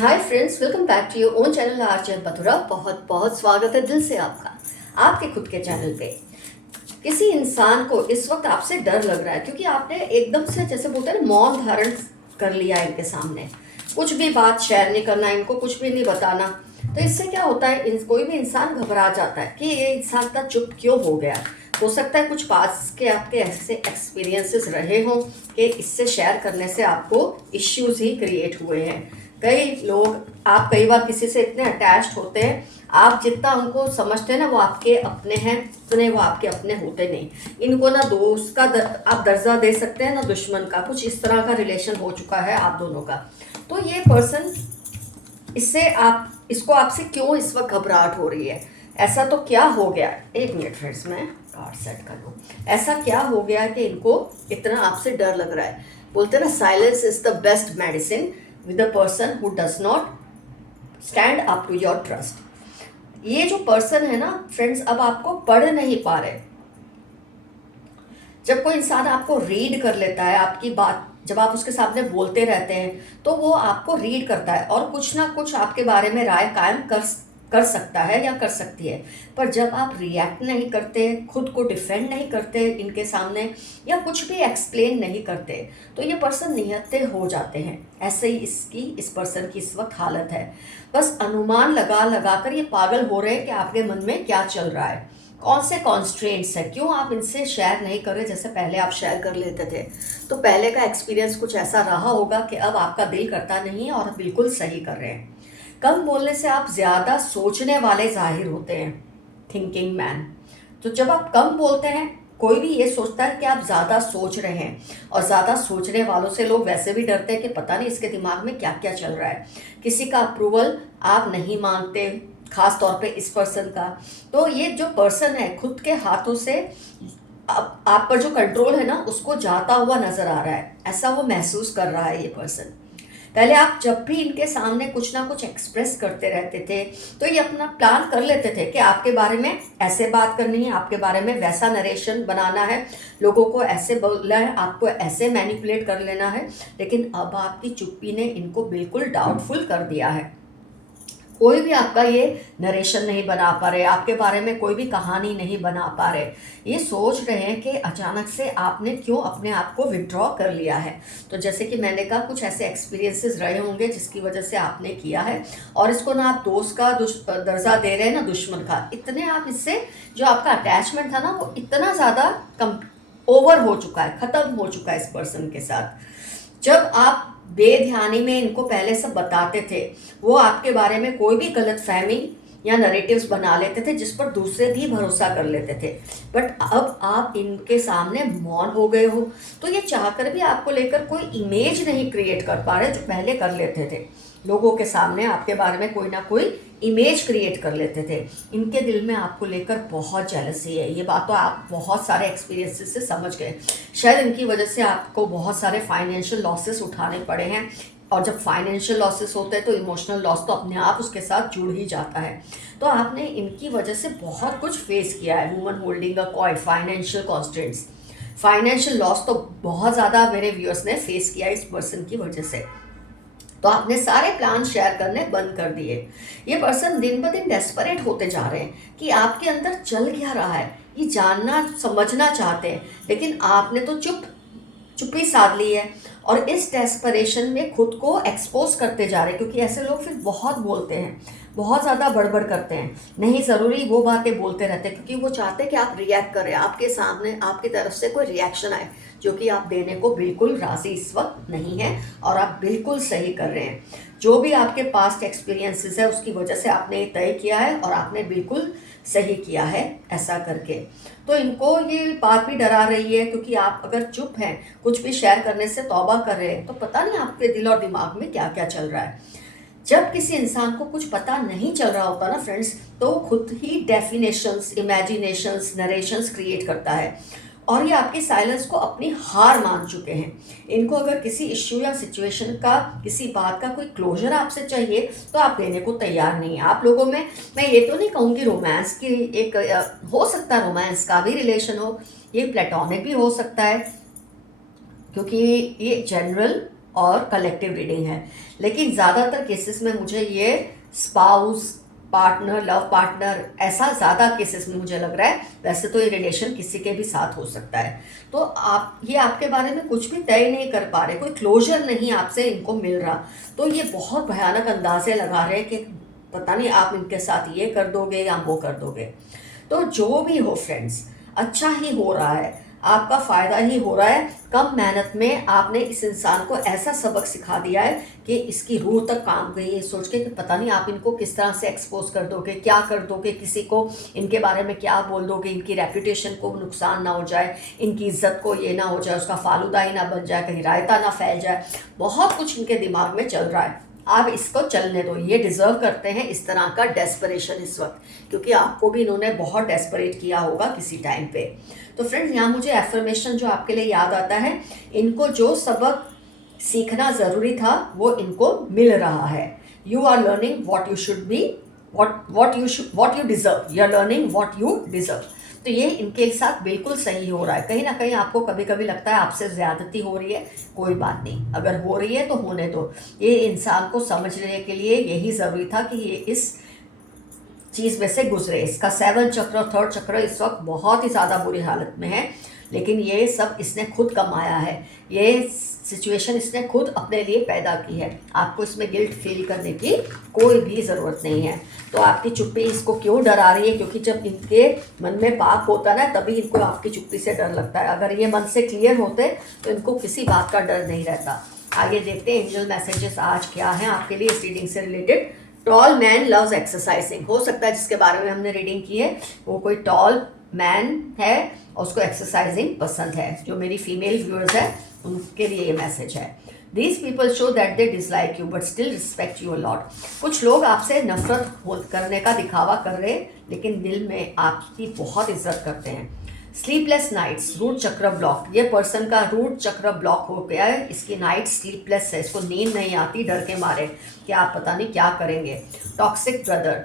Hi friends, welcome back to your own channel RJ Madhura. बहुत बहुत स्वागत है दिल से आपका आपके खुद के चैनल पे। किसी इंसान को इस वक्त आपसे डर लग रहा है क्योंकि आपने एकदम से, जैसे बोलते हैं ना, मौन धारण कर लिया इनके सामने। कुछ भी बात शेयर नहीं करना, इनको कुछ भी नहीं बताना। तो इससे क्या होता है, कोई भी इंसान घबरा जाता है कि ये इंसान इतना चुप क्यों हो गया। हो सकता है कुछ पास के आपके ऐसे एक्सपीरियंसेस रहे हों कि इससे शेयर करने से आपको इश्यूज ही क्रिएट हुए हैं। कई लोग, आप कई बार किसी से इतने अटैच्ड होते हैं, आप जितना उनको समझते हैं ना वो आपके अपने हैं, उतने वो आपके अपने होते नहीं। इनको ना दोस्त का आप दर्जा दे सकते हैं, ना दुश्मन का। कुछ इस तरह का रिलेशन हो चुका है आप दोनों का। तो ये पर्सन, इससे आप, इसको आपसे क्यों इस वक्त घबराहट हो रही है, ऐसा तो क्या हो गया। एक मिनट फ्रेंड्स, मैं कार्ड सेट कर लूँ। ऐसा क्या हो गया कि इनको इतना आपसे डर लग रहा है। बोलते हैं ना, silence is the best medicine with a person who does not stand up to your trust. ये जो पर्सन है ना फ्रेंड्स, अब आपको पढ़ नहीं पा रहे। जब कोई इंसान आपको रीड कर लेता है, आपकी बात जब आप उसके सामने बोलते रहते हैं तो वो आपको रीड करता है और कुछ ना कुछ आपके बारे में राय कायम कर सकता है या कर सकती है। पर जब आप रिएक्ट नहीं करते, खुद को डिफेंड नहीं करते इनके सामने, या कुछ भी एक्सप्लेन नहीं करते, तो ये पर्सन निहत्थे हो जाते हैं। ऐसे ही इस पर्सन की इस वक्त हालत है। बस अनुमान लगा लगा कर ये पागल हो रहे हैं कि आपके मन में क्या चल रहा है, कौन से कॉन्स्ट्रेंट्स है, क्यों आप इनसे शेयर नहीं कर रहे जैसे पहले आप शेयर कर लेते थे। तो पहले का एक्सपीरियंस कुछ ऐसा रहा होगा कि अब आपका दिल करता नहीं है, और आप बिल्कुल सही कर रहे हैं। कम बोलने से आप ज़्यादा सोचने वाले जाहिर होते हैं, थिंकिंग मैन। तो जब आप कम बोलते हैं, कोई भी ये सोचता है कि आप ज़्यादा सोच रहे हैं, और ज़्यादा सोचने वालों से लोग वैसे भी डरते हैं कि पता नहीं इसके दिमाग में क्या क्या चल रहा है। किसी का अप्रूवल आप नहीं मांगते, खास तौर पे इस पर्सन का। तो ये जो पर्सन है, खुद के हाथों से आप पर जो कंट्रोल है ना, उसको जाता हुआ नजर आ रहा है। ऐसा वो महसूस कर रहा है ये पर्सन। पहले आप जब भी इनके सामने कुछ ना कुछ एक्सप्रेस करते रहते थे, तो ये अपना प्लान कर लेते थे कि आपके बारे में ऐसे बात करनी है, आपके बारे में वैसा नरेशन बनाना है, लोगों को ऐसे बोलना है, आपको ऐसे मैनिपुलेट कर लेना है। लेकिन अब आपकी चुप्पी ने इनको बिल्कुल डाउटफुल कर दिया है। कोई भी आपका ये नरेशन नहीं बना पा रहे, आपके बारे में कोई भी कहानी नहीं बना पा रहे। ये सोच रहे हैं कि अचानक से आपने क्यों अपने आप को विड्रॉ कर लिया है। तो जैसे कि मैंने कहा, कुछ ऐसे एक्सपीरियंसेस रहे होंगे जिसकी वजह से आपने किया है, और इसको ना आप दोस्त का दर्जा दे रहे हैं, ना दुश्मन का। इतने आप इससे, जो आपका अटैचमेंट था ना, वो इतना ज़्यादा कम ओवर हो चुका है, ख़त्म हो चुका है इस पर्सन के साथ। जब आप बेध्यानी में इनको पहले सब बताते थे, वो आपके बारे में कोई भी गलत फहमी या नरेटिव्स बना लेते थे जिस पर दूसरे भी भरोसा कर लेते थे। बट अब आप इनके सामने मौन हो गए हो, तो ये चाहकर भी आपको लेकर कोई इमेज नहीं क्रिएट कर पा रहे जो पहले कर लेते थे। लोगों के सामने आपके बारे में कोई ना कोई इमेज क्रिएट कर लेते थे। इनके दिल में आपको लेकर बहुत जेलसी है। ये बात तो आप बहुत सारे एक्सपीरियंसेस से समझ गए। शायद इनकी वजह से आपको बहुत सारे फाइनेंशियल लॉसेस उठाने पड़े हैं, और जब फाइनेंशियल लॉसेस होते हैं तो इमोशनल लॉस तो अपने आप उसके साथ जुड़ ही जाता है। तो आपने इनकी वजह से बहुत कुछ फेस किया है। Woman holding a coin, financial constants, financial loss तो बहुत ज़्यादा मेरे व्यूअर्स ने फेस किया इस पर्सन की वजह से। तो आपने सारे प्लान शेयर करने बंद कर दिए। ये पर्सन दिन ब दिन डेस्परेट होते जा रहे हैं कि आपके अंदर चल क्या रहा है, ये जानना समझना चाहते हैं। लेकिन आपने तो चुप्पी साध ली है, और इस डेस्परेशन में खुद को एक्सपोज करते जा रहे हैं। क्योंकि ऐसे लोग फिर बहुत बोलते हैं, बहुत ज़्यादा बड़बड़ करते हैं, नहीं ज़रूरी वो बातें बोलते रहते हैं, क्योंकि वो चाहते हैं कि आप रिएक्ट करें, आपके सामने आपकी तरफ से कोई रिएक्शन आए, जो कि आप देने को बिल्कुल राज़ी इस वक्त नहीं है। और आप बिल्कुल सही कर रहे हैं। जो भी आपके पास्ट एक्सपीरियंसेस है, उसकी वजह से आपने ये तय किया है, और आपने बिल्कुल सही किया है ऐसा करके। तो इनको ये बात भी डरा रही है, क्योंकि आप अगर चुप हैं, कुछ भी शेयर करने से तौबा कर रहे हैं, तो पता नहीं आपके दिल और दिमाग में क्या क्या चल रहा है। जब किसी इंसान को कुछ पता नहीं चल रहा होता ना फ्रेंड्स, तो वो खुद ही डेफिनेशंस, इमेजिनेशंस, नरेशंस क्रिएट करता है, और ये आपकी साइलेंस को अपनी हार मान चुके हैं। इनको अगर किसी इश्यू या सिचुएशन का, किसी बात का कोई क्लोजर आपसे चाहिए, तो आप देने को तैयार नहीं है। आप लोगों में, मैं ये तो नहीं कहूँगी रोमांस की एक, हो सकता है रोमांस का भी रिलेशन हो, ये प्लेटोनिक भी हो सकता है, क्योंकि ये जनरल और कलेक्टिव रीडिंग है। लेकिन ज़्यादातर केसेस में मुझे ये स्पाउस, पार्टनर, लव पार्टनर, ऐसा ज़्यादा केसेस में मुझे लग रहा है। वैसे तो ये रिलेशन किसी के भी साथ हो सकता है। तो आप ये आपके बारे में कुछ भी तय नहीं कर पा रहे, कोई क्लोजर नहीं आपसे इनको मिल रहा। तो ये बहुत भयानक अंदाजे लगा रहे हैं कि पता नहीं आप इनके साथ ये कर दोगे या वो कर दोगे। तो जो भी हो फ्रेंड्स, अच्छा ही हो रहा है, आपका फ़ायदा ही हो रहा है। कम मेहनत में आपने इस इंसान को ऐसा सबक सिखा दिया है कि इसकी रूह तक काम गई है, सोच के कि पता नहीं आप इनको किस तरह से एक्सपोज कर दोगे, क्या कर दोगे, किसी को इनके बारे में क्या बोल दोगे, इनकी रेपुटेशन को नुकसान ना हो जाए, इनकी इज्जत को ये ना हो जाए, उसका फालूदा ही ना बन जाए, कहीं रायता ना फैल जाए। बहुत कुछ इनके दिमाग में चल रहा है। आप इसको चलने दो, ये डिज़र्व करते हैं इस तरह का डेस्परेशन इस वक्त, क्योंकि आपको भी इन्होंने बहुत डेस्परेट किया होगा किसी टाइम पे। तो फ्रेंड्स, यहाँ मुझे एफर्मेशन जो आपके लिए याद आता है, इनको जो सबक सीखना ज़रूरी था वो इनको मिल रहा है। You are learning what you should be, what you deserve, you are learning what you deserve. तो ये इनके साथ बिल्कुल सही हो रहा है। कहीं ना कहीं आपको कभी कभी लगता है आपसे ज़्यादती हो रही है, कोई बात नहीं, अगर हो रही है तो होने दो। ये इंसान को समझने के लिए यही ज़रूरी था कि ये इस चीज़ में से गुजरे। इसका 7 चक्र, 3rd चक्र इस वक्त बहुत ही ज़्यादा बुरी हालत में है, लेकिन ये सब इसने खुद कमाया है, ये सिचुएशन इसने खुद अपने लिए पैदा की है। आपको इसमें गिल्ट फील करने की कोई भी ज़रूरत नहीं है। तो आपकी चुप्पी इसको क्यों डरा रही है? क्योंकि जब इनके मन में पाप होता ना, तभी इनको आपकी चुप्पी से डर लगता है। अगर ये मन से क्लियर होते तो इनको किसी बात का डर नहीं रहता। आगे देखते हैं एंजल मैसेजेस आज क्या हैं आपके लिए इस रीडिंग से related. Tall man loves exercising. हो सकता है जिसके बारे में हमने रीडिंग की है वो कोई टॉल मैन है और उसको एक्सरसाइजिंग पसंद है। जो मेरी फीमेल व्यूअर्स है उनके लिए ये मैसेज है। These people show that they dislike you but still respect you a lot. कुछ लोग आपसे नफरत करने का दिखावा कर रहे हैं, लेकिन दिल में आपकी बहुत इज्जत करते हैं। स्लीपलेस नाइट्स, रूट चक्र ब्लॉक। ये पर्सन का रूट चक्र ब्लॉक हो गया है, इसकी नाइट स्लीपलेस है, इसको नींद नहीं आती डर के मारे कि आप पता नहीं क्या करेंगे। टॉक्सिक ब्रदर,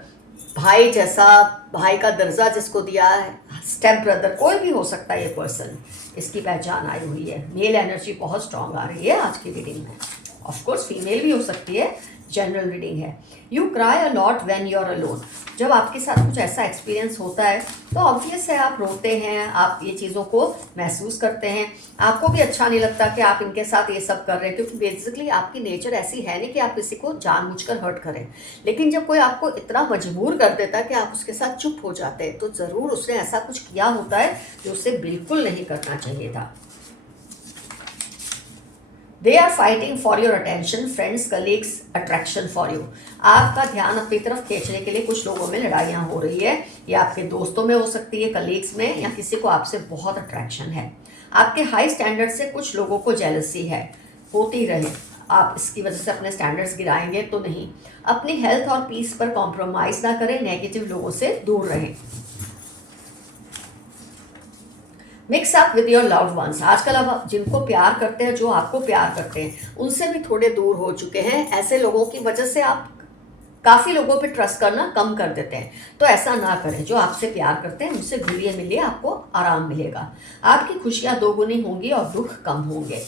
भाई जैसा, भाई का दर्जा जिसको दिया है, स्टेप ब्रदर, कोई भी हो सकता है ये पर्सन, इसकी पहचान आई हुई है। मेल एनर्जी बहुत स्ट्रांग आ रही है आज की रीडिंग में। ऑफ कोर्स फीमेल भी हो सकती है, जनरल रीडिंग है। You cry a lot when you are alone. जब आपके साथ कुछ ऐसा एक्सपीरियंस होता है तो ऑब्वियस है आप रोते हैं, आप ये चीज़ों को महसूस करते हैं। आपको भी अच्छा नहीं लगता कि आप इनके साथ ये सब कर रहे हैं, क्योंकि बेसिकली आपकी नेचर ऐसी है नहीं कि आप किसी को जानबूझकर हर्ट करें। लेकिन जब कोई आपको इतना मजबूर कर देता है कि आप उसके साथ चुप हो जाते हैं, तो ज़रूर उसने ऐसा कुछ किया होता है जो उसे बिल्कुल नहीं करना चाहिए था। They are fighting for your attention, friends, colleagues, attraction for you. आपका ध्यान अपनी तरफ खींचने के लिए कुछ लोगों में लड़ाइयाँ हो रही है। ये आपके दोस्तों में हो सकती है, कलीग्स में, या किसी को आपसे बहुत अट्रैक्शन है। आपके हाई स्टैंडर्ड से कुछ लोगों को जेलसी है, होती रहे। आप इसकी वजह से अपने स्टैंडर्ड्स गिराएंगे तो नहीं। अपनी हेल्थ और पीस पर कॉम्प्रोमाइज़ ना करें, नेगेटिव लोगों से दूर रहें। Mix up with your loved ones. आजकल अब जिनको प्यार करते हैं, जो आपको प्यार करते हैं, उनसे भी थोड़े दूर हो चुके हैं। ऐसे लोगों की वजह से आप काफ़ी लोगों पे ट्रस्ट करना कम कर देते हैं, तो ऐसा ना करें। जो आपसे प्यार करते हैं उनसे घुलिए मिलिए, आपको आराम मिलेगा। आपकी खुशियाँ दोगुनी होंगी और दुख कम होंगे।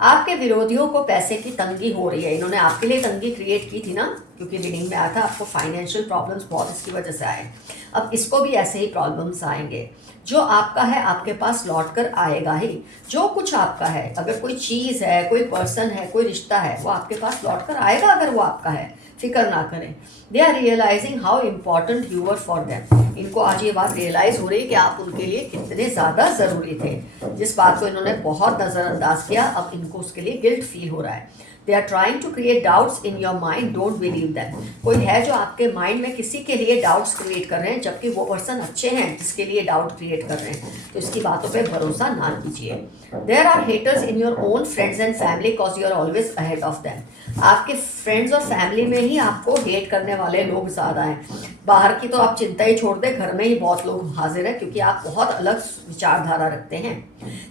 आपके विरोधियों को पैसे की तंगी हो रही है। इन्होंने आपके लिए तंगी क्रिएट की थी ना, क्योंकि रीडिंग में आया था आपको फाइनेंशियल प्रॉब्लम्स बहुत इसकी वजह से आए। अब इसको भी ऐसे ही प्रॉब्लम्स आएंगे। जो आपका है आपके पास लौट कर आएगा ही। जो कुछ आपका है, अगर कोई चीज़ है, कोई पर्सन है, कोई रिश्ता है, वो आपके पास लौट कर आएगा अगर वो आपका है। फिक्र ना करें। They are realising how important you are for them. इनको आज ये बात रियलाइज़ हो रही है कि आप उनके लिए कितने ज़्यादा ज़रूरी थे। जिस बात को इन्होंने बहुत नज़रअंदाज किया, अब इनको उसके लिए गिल्ट फील हो रहा है। They are trying to create doubts in your mind, don't believe them. कोई है जो आपके माइंड में किसी के लिए डाउट्स क्रिएट कर रहे हैं, जबकि वो पर्सन अच्छे हैं जिसके लिए डाउट क्रिएट कर रहे हैं, तो इसकी बातों पे भरोसा ना कीजिए। There are haters in your own friends and family cause you are always ahead of them. आपके फ्रेंड्स और फैमिली में ही आपको हेट करने वाले लोग ज़्यादा हैं। बाहर की तो आप चिंता ही छोड़ दें, घर में ही बहुत लोग हाजिर हैं, क्योंकि आप बहुत अलग विचारधारा रखते हैं।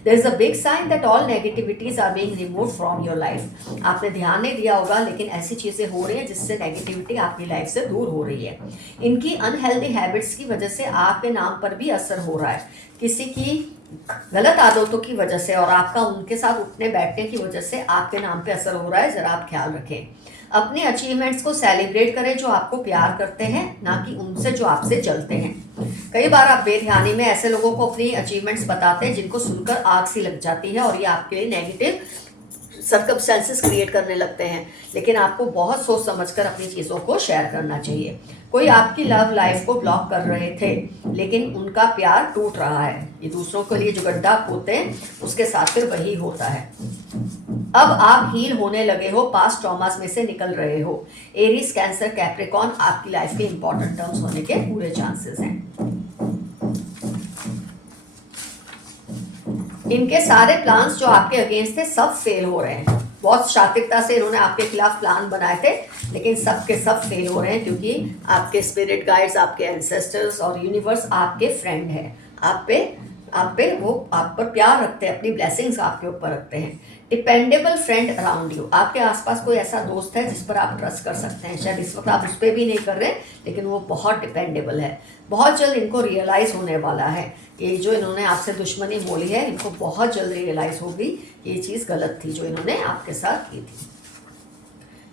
There is a big sign that all negativities are being removed from your life. आपने ध्यान नहीं दिया होगा, लेकिन ऐसी चीज़ें हो रही हैं जिससे नेगेटिविटी आपकी लाइफ से दूर हो रही है। इनकी अनहेल्दी हैबिट्स की वजह से आपके नाम पर भी असर हो रहा है। किसी की गलत आदतों की वजह से और आपका उनके साथ उठने बैठने की वजह से आपके नाम पे असर हो रहा है, ज़रा आप ख्याल रखें। अपने अचीवमेंट्स को सेलिब्रेट करें जो आपको प्यार करते हैं, ना कि उनसे जो आपसे जलते हैं। कई बार आप बेध्यानी में ऐसे लोगों को अपनी अचीवमेंट्स बताते हैं जिनको सुनकर आग सी लग जाती है और ये आपके लिए नेगेटिव सर्कमस्टेंसेस क्रिएट करने लगते हैं, लेकिन आपको बहुत सोच समझकर अपनी चीज़ों को शेयर करना चाहिए। कोई आपकी लव लाइफ को ब्लॉक कर रहे थे, लेकिन उनका प्यार टूट रहा है। ये दूसरों के लिए जो गड्ढा खोदते हैं उसके साथ फिर वही होता है। अब आप हील होने लगे हो, पास्ट ट्रॉमास में से निकल रहे हो। एरीज, कैंसर, कैप्रिकॉर्न आपकी लाइफ के इंपॉर्टेंट टर्म्स होने के पूरे चांसेस हैं। इनके सारे प्लान्स जो आपके अगेंस्ट थे सब फेल हो रहे हैं। बहुत शातिरता से इन्होंने आपके खिलाफ प्लान बनाए थे, लेकिन सब के सब फेल हो रहे हैं, क्योंकि आपके स्पिरिट गाइड्स, आपके एंसेस्टर्स और यूनिवर्स आपके फ्रेंड है। वो आप पर प्यार रखते हैं, अपनी ब्लेसिंग्स आपके ऊपर रखते हैं। डिपेंडेबल फ्रेंड अराउंड यू, आपके आसपास कोई ऐसा दोस्त है जिस पर आप ट्रस्ट कर सकते हैं। शायद इस वक्त आप उस पर भी नहीं कर रहे, लेकिन वो बहुत डिपेंडेबल है। बहुत जल्द इनको रियलाइज़ होने वाला है, ये जो इन्होंने आपसे दुश्मनी मोली है, इनको बहुत जल्द रियलाइज़ होगी ये चीज़ गलत थी जो इन्होंने आपके साथ की थी।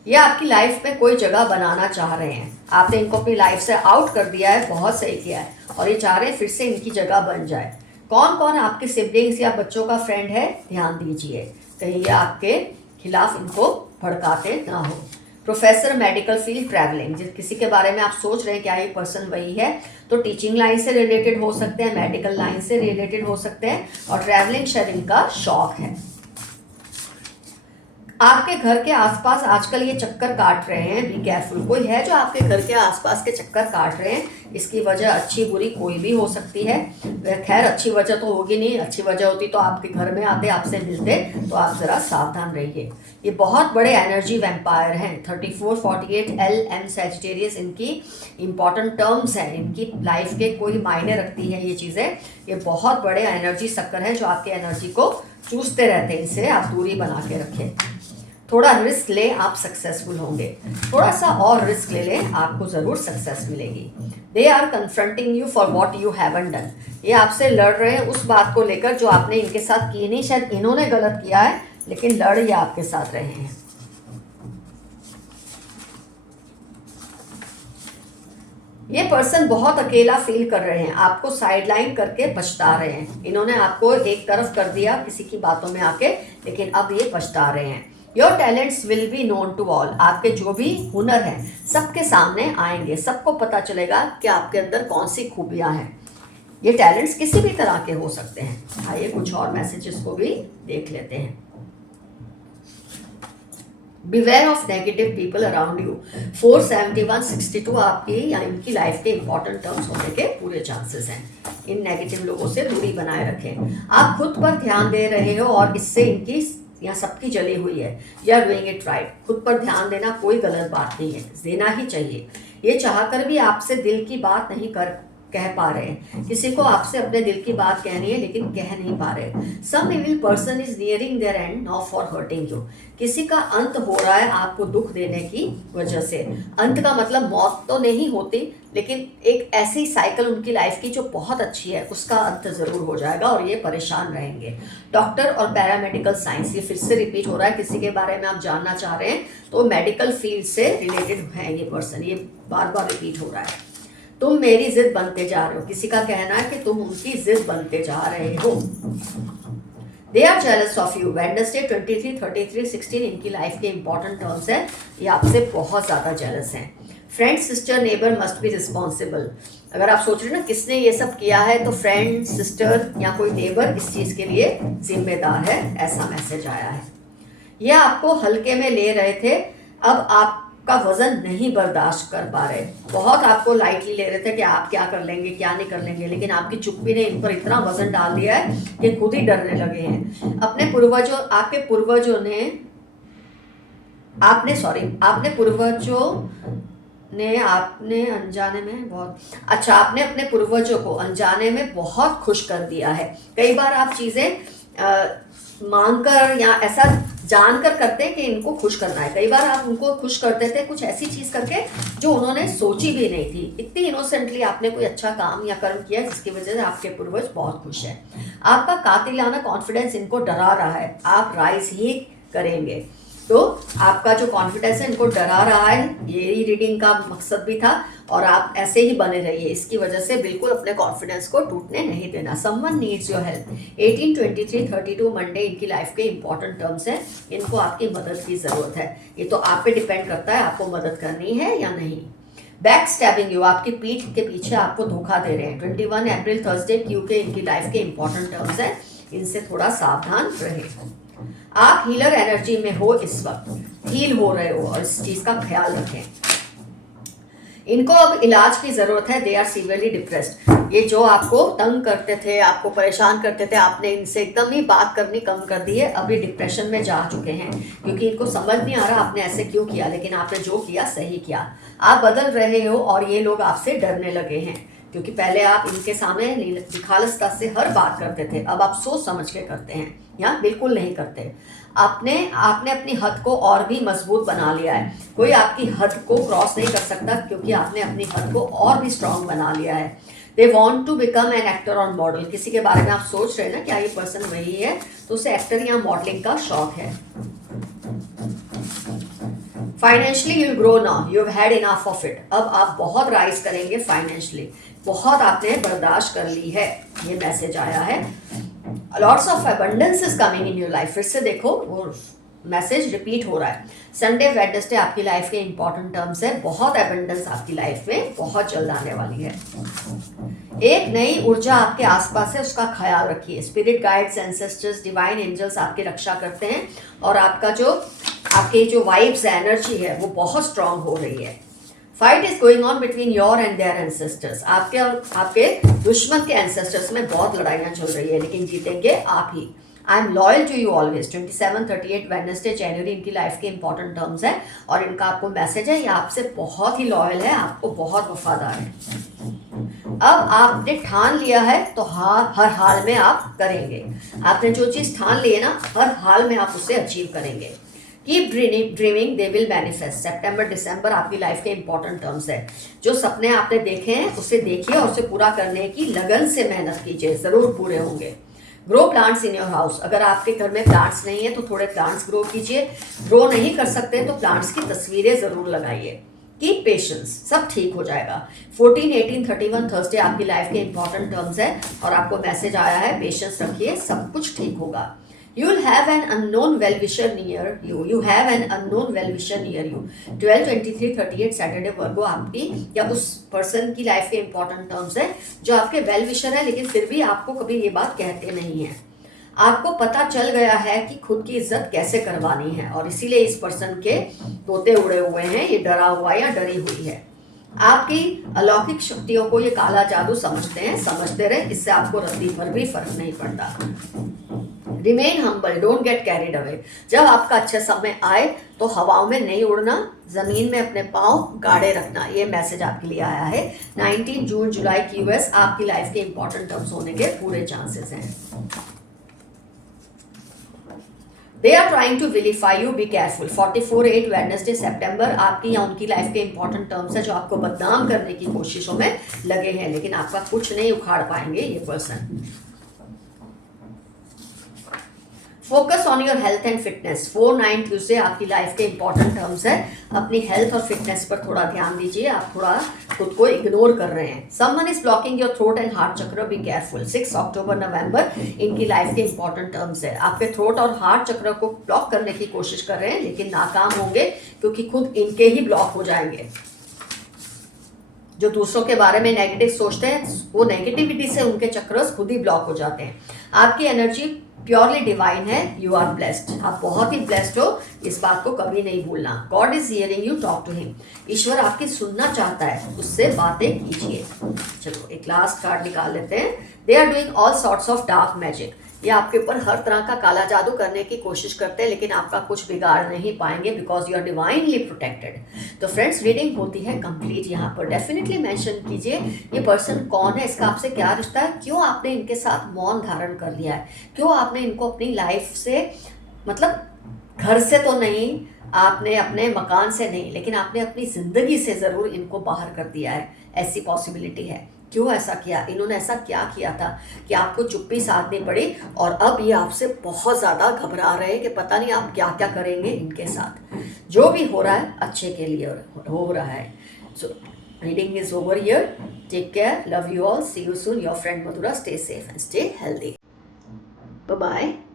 ये आपकी लाइफ में कोई जगह बनाना चाह रहे हैं। आपने इनको अपनी लाइफ से आउट कर दिया है, बहुत सही किया है, और ये चाह रहे हैं फिर से इनकी जगह बन जाए। कौन कौन आपके सिबलिंग्स या बच्चों का फ्रेंड है, ध्यान दीजिए, कहीं ये आपके खिलाफ इनको भड़काते ना हो। प्रोफेसर, मेडिकल फील्ड, ट्रैवलिंग, जिस किसी के बारे में आप सोच रहे हैं क्या ये पर्सन वही है, तो टीचिंग लाइन से रिलेटेड हो सकते हैं, मेडिकल लाइन से रिलेटेड हो सकते हैं, और ट्रैवलिंग शायद इनका शौक है। आपके घर के आसपास आजकल ये चक्कर काट रहे हैं, बी केयरफुल। कोई है जो आपके घर के आसपास के चक्कर काट रहे हैं, इसकी वजह अच्छी बुरी कोई भी हो सकती है। खैर अच्छी वजह तो होगी नहीं, अच्छी वजह होती तो आपके घर में आते, आपसे मिलते, तो आप ज़रा सावधान रहिए। ये बहुत बड़े एनर्जी वैम्पायर हैं। 34, 48, LM सैजिटेरियस इनकी इंपॉर्टेंट टर्म्स हैं, इनकी लाइफ के कोई मायने रखती हैं ये चीज़ें। ये बहुत बड़े एनर्जी सक्कर हैं जो आपके एनर्जी को चूसते रहते हैं, इनसे आप दूरी बना के रखें। थोड़ा रिस्क लें, आप सक्सेसफुल होंगे। थोड़ा सा और रिस्क ले लें, आपको ज़रूर सक्सेस मिलेगी। They are confronting you for what you haven't done, ये आपसे लड़ रहे हैं उस बात को लेकर जो आपने इनके साथ की नहीं। शायद इन्होंने गलत किया है, लेकिन लड़ ये आपके साथ रहे हैं। ये पर्सन बहुत अकेला फील कर रहे हैं, आपको साइडलाइन करके पछता रहे हैं। इन्होंने आपको एक तरफ कर दिया किसी की बातों में आके, लेकिन अब ये पछता रहे हैं। Your talents will be known to all, आपके जो भी हुनर हैं सबके सामने आएंगे, सबको पता चलेगा कि आपके अंदर कौन सी खूबियाँ हैं। ये टैलेंट्स किसी भी तरह के हो सकते हैं। आइए कुछ और मैसेजेस को भी देख लेते हैं। Beware of negative people around you. 471, 62 आपकी या इनकी लाइफ के इंपॉर्टेंट टर्म्स होने के पूरे चांसेस हैं। इन नेगेटिव लोगों से दूरी बनाए रखें। आप खुद पर ध्यान दे रहे हो और इससे इनकी यहाँ सबकी जली हुई है। You are doing it right. खुद पर ध्यान देना कोई गलत बात नहीं है, देना ही चाहिए। ये चाहकर भी आपसे दिल की बात नहीं कह पा रहे हैं। किसी को आपसे अपने दिल की बात कहनी है, लेकिन कह नहीं पा रहे। Some evil person is nearing there and now for hurting you. किसी का अंत हो रहा है आपको दुख देने की वजह से। अंत का मतलब मौत तो नहीं होती, लेकिन एक ऐसी साइकिल उनकी लाइफ की जो बहुत अच्छी है, उसका अंत ज़रूर हो जाएगा और ये परेशान रहेंगे। डॉक्टर और पैरामेडिकल साइंस, ये फिर से रिपीट हो रहा है। किसी के बारे में आप जानना चाह रहे हैं तो मेडिकल फील्ड से रिलेटेड है ये पर्सन, ये बार बार रिपीट हो रहा है। तुम मेरी जिद बनते जा रहे हो, किसी का कहना है कि तुम उनकी जिद बनते जा रहे हो। They are jealous of you. Wednesday 23, 33, 16 इनकी लाइफ के इंपॉर्टेंट टर्म्स हैं। ये आपसे बहुत ज़्यादा जेलस हैं। Friend, sister, neighbour must be responsible. अगर आप सोच रहे हो ना किसने ये सब किया है, तो फ्रेंड, सिस्टर या कोई नेबर इस चीज़ के लिए जिम्मेदार है, ऐसा मैसेज आया है। ये आपको हल्के में ले रहे थे, अब आपका वजन नहीं बर्दाश्त कर पा रहे। बहुत आपको लाइटली ले रहे थे कि आप क्या कर लेंगे क्या नहीं कर लेंगे, लेकिन आपकी चुप्पी ने इन पर इतना वजन डाल दिया है कि खुद ही डरने लगे हैं। आपके पूर्वजों ने आपने अनजाने में बहुत अच्छा, आपने अपने पूर्वजों को अनजाने में बहुत खुश कर दिया है। कई बार आप चीज़ें मांग कर या ऐसा जानकर करते हैं कि इनको खुश करना है। कई बार आप उनको खुश कर देते हैं कुछ ऐसी चीज़ करके जो उन्होंने सोची भी नहीं थी। इतनी इनोसेंटली आपने कोई अच्छा काम या कर्म किया जिसकी वजह से आपके पूर्वज बहुत खुश हैं। आपका कातिलाना कॉन्फिडेंस इनको डरा रहा है, आप राइज ही करेंगे। तो आपका जो कॉन्फिडेंस है इनको डरा रहा है, यही रीडिंग का मकसद भी था। और आप ऐसे ही बने रहिए, इसकी वजह से बिल्कुल अपने कॉन्फिडेंस को टूटने नहीं देना। Someone needs your help. 18, 23, 32 Monday इनकी लाइफ के इंपॉर्टेंट टर्म्स हैं, इनको आपकी मदद की ज़रूरत है। ये तो आप पे डिपेंड करता है आपको मदद करनी है या नहीं। बैक स्टैबिंग यू, आपकी पीठ के पीछे आपको धोखा दे रहे हैं। 21 अप्रैल थर्सडे क्यू के इनकी लाइफ के इंपॉर्टेंट टर्म्स हैं, इनसे थोड़ा सावधान रहें। आप हीलर एनर्जी में हो, इस वक्त हील हो रहे हो और इस चीज़ का ख्याल रखें। इनको अब इलाज की ज़रूरत है। They are severely depressed. ये जो आपको तंग करते थे, आपको परेशान करते थे, आपने इनसे एकदम ही बात करनी कम कर दी है। अभी डिप्रेशन में जा चुके हैं क्योंकि इनको समझ नहीं आ रहा आपने ऐसे क्यों किया, लेकिन आपने जो किया सही किया। आप बदल रहे हो और ये लोग आपसे डरने लगे हैं क्योंकि पहले आप इनके सामने निखालसता से हर बात करते थे, अब आप सोच समझ के करते हैं या बिल्कुल नहीं करते। आपने अपनी हद को और भी मजबूत बना लिया है। कोई आपकी हद को क्रॉस नहीं कर सकता क्योंकि आपने अपनी हद को और भी स्ट्रांग बना लिया है। They want to become an actor और मॉडल। किसी के बारे में आप सोच रहे हैं ना क्या ये पर्सन वही है, तो उसे एक्टर या मॉडलिंग का शौक है। Financially you grow now, you have had enough of it. अब आप बहुत राइज करेंगे फाइनेंशियली, बहुत आपने बर्दाश्त कर ली है, ये मैसेज आया है। Lots of abundance is coming in your life. फिर से देखो वो मैसेज रिपीट हो रहा है। संडे वेडनेसडे आपकी लाइफ के इंपॉर्टेंट टर्म्स है। बहुत अबंडेंस आपकी लाइफ में बहुत जल्द आने वाली है। एक नई ऊर्जा आपके आसपास है, उसका ख्याल रखिए। Spirit guides, ancestors, divine angels आपकी रक्षा करते हैं और आपकी जो वाइब्स एनर्जी है वो बहुत स्ट्रांग हो रही है। Fight is going on between your and their ancestors. आपके और आपके दुश्मन के एंसेस्टर्स में बहुत लड़ाइयाँ चल रही है, लेकिन जीतेंगे आप ही। I am loyal to you always. 27, 38 Wednesday जनवरी इनकी लाइफ के इंपॉर्टेंट टर्म्स है और इनका आपको मैसेज है, ये आपसे बहुत ही लॉयल है, आपको बहुत वफादार है। अब आपने ठान लिया है तो हर हाल में आप करेंगे। आपने जो चीज़ ठान ली है ना, हर हाल में आप उसे अचीव करेंगे। Keep dreaming, they will manifest. सितंबर दिसंबर आपकी लाइफ के इंपॉर्टेंट टर्म्स है। जो सपने आपने देखे हैं उसे देखिए और उसे पूरा करने की लगन से मेहनत कीजिए, ज़रूर पूरे होंगे। Grow plants in your house. अगर आपके घर में प्लांट्स नहीं है तो थोड़े प्लांट्स ग्रो कीजिए। ग्रो नहीं कर सकते तो प्लांट्स की तस्वीरें ज़रूर लगाइए। कीप पेशेंस, सब ठीक हो जाएगा। 14, 18, 31 थर्सडे आपकी लाइफ के इंपॉर्टेंट टर्म्स है और आपको मैसेज आया है, पेशेंस रखिए, सब कुछ ठीक होगा। You will have an unknown well-wisher near you. You have an unknown well-wisher near you. 12, 23, 38 Saturday वर्गो आपकी या उस पर्सन की लाइफ के इंपॉर्टेंट टर्म्स है जो आपके वेल विशर है, लेकिन फिर भी आपको कभी ये बात कहते नहीं है। आपको पता चल गया है कि खुद की इज्जत कैसे करवानी है और इसीलिए इस पर्सन के तोते उड़े हुए हैं, ये डरा हुआ या डरी हुई है। आपकी अलौकिक शक्तियों को ये काला जादू समझते हैं, समझते रहे, इससे आपको रत्ती भर भी फर्क नहीं पड़ता। Remain humble, don't get carried away. जब आपका अच्छा समय आए तो हवाओं में नहीं उड़ना, जमीन में अपने पांव गाड़े रखना, ये मैसेज आपके लिए आया है। 19 जून जुलाई की यूएस आपकी लाइफ के इंपॉर्टेंट टर्म्स होने के पूरे चांसेस हैं। They are trying to vilify you, be careful. 44, 8 Wednesday सितंबर आपकी या उनकी लाइफ के इंपॉर्टेंट टर्म्स है जो आपको बदनाम करने की कोशिशों में लगे हैं, लेकिन आपका कुछ नहीं उखाड़ पाएंगे ये person. Focus on your health and fitness. 4, 9 Tuesday आपकी लाइफ के इंपॉर्टेंट टर्म्स है। अपनी हेल्थ और फिटनेस पर थोड़ा ध्यान दीजिए, आप थोड़ा खुद को इग्नोर कर रहे हैं। Someone is blocking your throat and heart चक्र, बी केयरफुल। 6 अक्टूबर नवंबर इनकी लाइफ के इंपॉर्टेंट टर्म्स है। आपके थ्रोट और हार्ट चक्र को ब्लॉक करने की कोशिश कर रहे हैं लेकिन नाकाम होंगे क्योंकि खुद इनके ही ब्लॉक हो जाएंगे। जो दूसरों के बारे में नेगेटिव सोचते हैं वो नेगेटिविटी से उनके चक्र खुद ही ब्लॉक हो जाते हैं। आपकी एनर्जी प्योरली डिवाइन है, यू आर ब्लेस्ड। आप बहुत ही ब्लेस्ड हो, इस बात को कभी नहीं भूलना। God is hearing you, talk to him. ईश्वर आपकी सुनना चाहता है, उससे बातें कीजिए। चलो एक लास्ट कार्ड निकाल लेते हैं। They are doing all sorts of dark magic. ये आपके ऊपर हर तरह का काला जादू करने की कोशिश करते हैं लेकिन आपका कुछ बिगाड़ नहीं पाएंगे because you are divinely protected. तो फ्रेंड्स रीडिंग होती है कंप्लीट। यहाँ पर डेफिनेटली मेंशन कीजिए ये पर्सन कौन है, इसका आपसे क्या रिश्ता है, क्यों आपने इनके साथ मौन धारण कर लिया है, क्यों आपने इनको अपनी लाइफ से मतलब घर से तो नहीं, आपने अपने मकान से नहीं, लेकिन आपने अपनी ज़िंदगी से ज़रूर इनको बाहर कर दिया है, ऐसी पॉसिबिलिटी है। क्यों ऐसा किया? इन्होंने ऐसा क्या किया था कि आपको चुप्पी साधनी पड़ी, और अब ये आपसे बहुत ज़्यादा घबरा रहे हैं कि पता नहीं आप क्या-क्या करेंगे इनके साथ। जो भी हो रहा है अच्छे के लिए हो रहा है। So reading is over here. Take care, love you all, see you soon, your friend Madhura, stay safe and stay healthy. Bye bye.